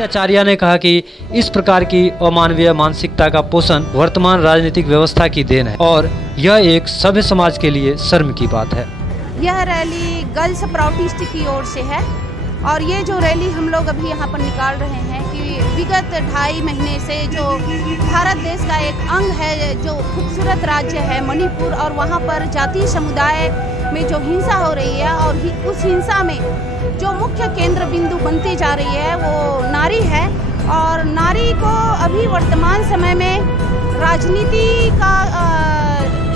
वहीं आचार्य ने कहा कि इस प्रकार की अमानवीय मानसिकता का पोषण वर्तमान राजनीतिक व्यवस्था की देन है और यह एक सभ्य समाज के लिए शर्म की बात है। यह रैली गर्ल्स प्राउटिस्ट की ओर से है और ये जो रैली हम लोग अभी यहाँ पर निकाल रहे हैं कि विगत 2.5 महीने से जो भारत देश का एक अंग है, जो खूबसूरत राज्य है मणिपुर, और वहाँ पर जातीय समुदाय में जो हिंसा हो रही है और उस हिंसा में जो मुख्य केंद्र बिंदु बनती जा रही है वो नारी है। और नारी को अभी वर्तमान समय में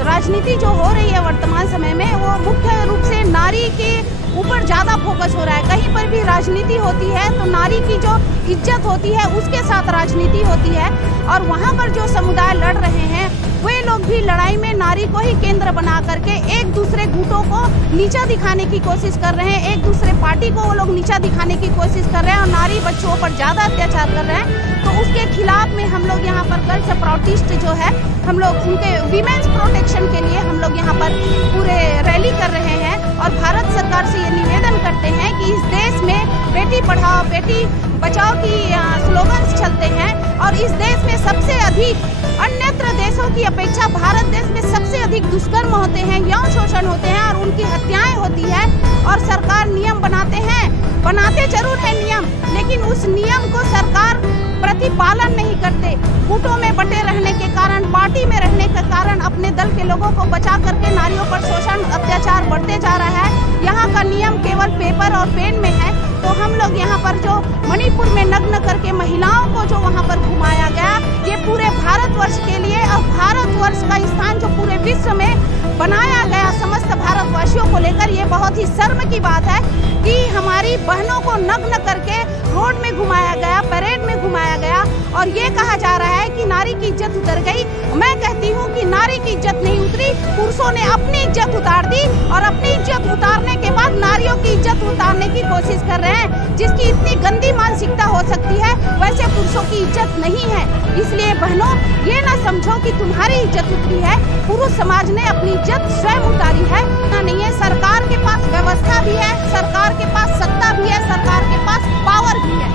राजनीति जो हो रही है वर्तमान समय में वो मुख्य रूप से नारी के ऊपर ज़्यादा फोकस हो रहा है। कहीं पर भी राजनीति होती है तो नारी की जो इज्जत होती है उसके साथ राजनीति होती है और वहाँ पर जो समुदाय लड़ रहे हैं वे लोग भी लड़ाई में नारी को ही केंद्र बना करके एक दूसरे गुटों को नीचा दिखाने की कोशिश कर रहे हैं, एक दूसरे पार्टी को वो लोग नीचा दिखाने की कोशिश कर रहे हैं और नारी बच्चों पर ज़्यादा अत्याचार कर रहे हैं। तो उसके खिलाफ में हम लोग यहाँ पर गर्ल्स प्राउटिस्ट जो है हम लोग उनके वीमेंस प्रोटेक्शन के लिए हम लोग यहाँ पर पूरे रैली कर रहे हैं और भारत सरकार से ये निवेदन करते हैं कि इस देश में बेटी पढ़ाओ बेटी बचाओ की स्लोगन्स चलते हैं और इस देश में सबसे अधिक अन्यत्र देशों की अपेक्षा भारत देश में सबसे अधिक दुष्कर्म होते हैं, यौन शोषण होते हैं और उनकी हत्याएं होती है। और सरकार नियम बनाते जरूर है नियम, लेकिन उस नियम को सरकार प्रतिपालन नहीं करते। गुटों में बटे रहने के कारण, पार्टी में रहने के कारण अपने दल के लोगों को बचा करके नारियों पर शोषण अत्याचार बढ़ते जा रहा है। यहाँ का नियम केवल पेपर और पेन में है। तो हम लोग यहाँ पर जो मणिपुर में नग्न करके महिलाओं को जो वहाँ पर घुमाया गया, ये पूरे भारतवर्ष के लिए और भारतवर्ष का स्थान जो पूरे विश्व में बनाया गया समस्त भारतवासियों को लेकर, ये बहुत ही शर्म की बात है कि हमारी बहनों को नग्न करके रोड में घुमाया गया, परेड में घुमाया गया और ये कहा जा रहा है कि नारी की इज्जत उतर गई। मैं कहती हूँ कि नारी की इज्जत नहीं उतरी, पुरुषों ने अपनी इज्जत उतार दी और अपनी इज्जत उतारने के बाद नारियों की इज्जत उतारने की कोशिश कर रहे हैं। जिसकी इतनी गंदी मानसिकता हो सकती है वैसे पुरुषों की इज्जत नहीं है। इसलिए बहनों, ये ना समझो कि तुम्हारी इज्जत उतरी है, पुरुष समाज ने अपनी इज्जत स्वयं उतारी है। नहीं है, सरकार के पास व्यवस्था भी है, सरकार के पास सत्ता भी है, सरकार के पास पावर भी है,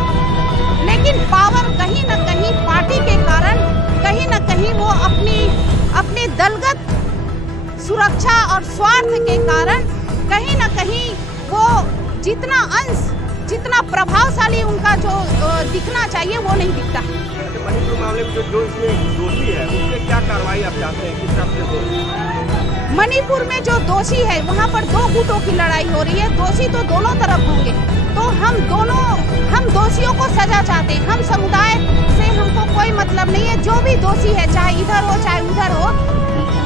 लेकिन पावर कहीं न कहीं पार्टी के कारण, कहीं न कहीं वो अपनी दलगत सुरक्षा और स्वार्थ के कारण कहीं न कहीं वो जितना प्रभावशाली उनका जो दिखना चाहिए वो नहीं दिखता है। मणिपुर मामले में जो इसमें दोषी है उसके क्या कार्रवाई आप चाहते हैं, किस तरह से? मणिपुर में जो दोषी है वहाँ पर 2 गुटों की लड़ाई हो रही है। दोषी तो दोनों तरफ होंगे, तो हम दोषियों को सजा चाहते हैं। हम समुदाय से हमको कोई मतलब नहीं है, जो भी दोषी है चाहे इधर हो चाहे उधर हो,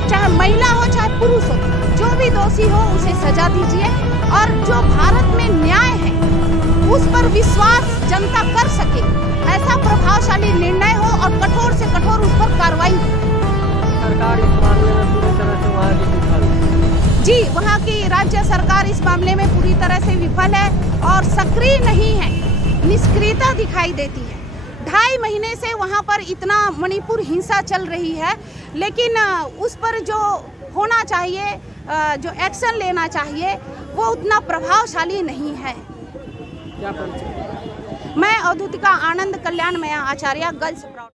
चाहे महिला हो चाहे पुरुष हो, जो भी दोषी हो उसे सजा दीजिए और जो भारत में न्याय है उस पर विश्वास जनता कर सके, ऐसा प्रभावशाली निर्णय हो और कठोर से कठोर उस पर कार्रवाई हो। सरकार इस मामले में पूरी तरह से जी, वहाँ की राज्य सरकार इस मामले में पूरी तरह से विफल है और सक्रिय नहीं है, निष्क्रियता दिखाई देती है। 2.5 महीने से वहाँ पर इतना मणिपुर हिंसा चल रही है, लेकिन उस पर जो होना चाहिए, जो एक्शन लेना चाहिए वो उतना प्रभावशाली नहीं है। क्या परिचय? मैं अवधूतिका आनंद कल्याण आचार्य, गर्ल्स प्राउड।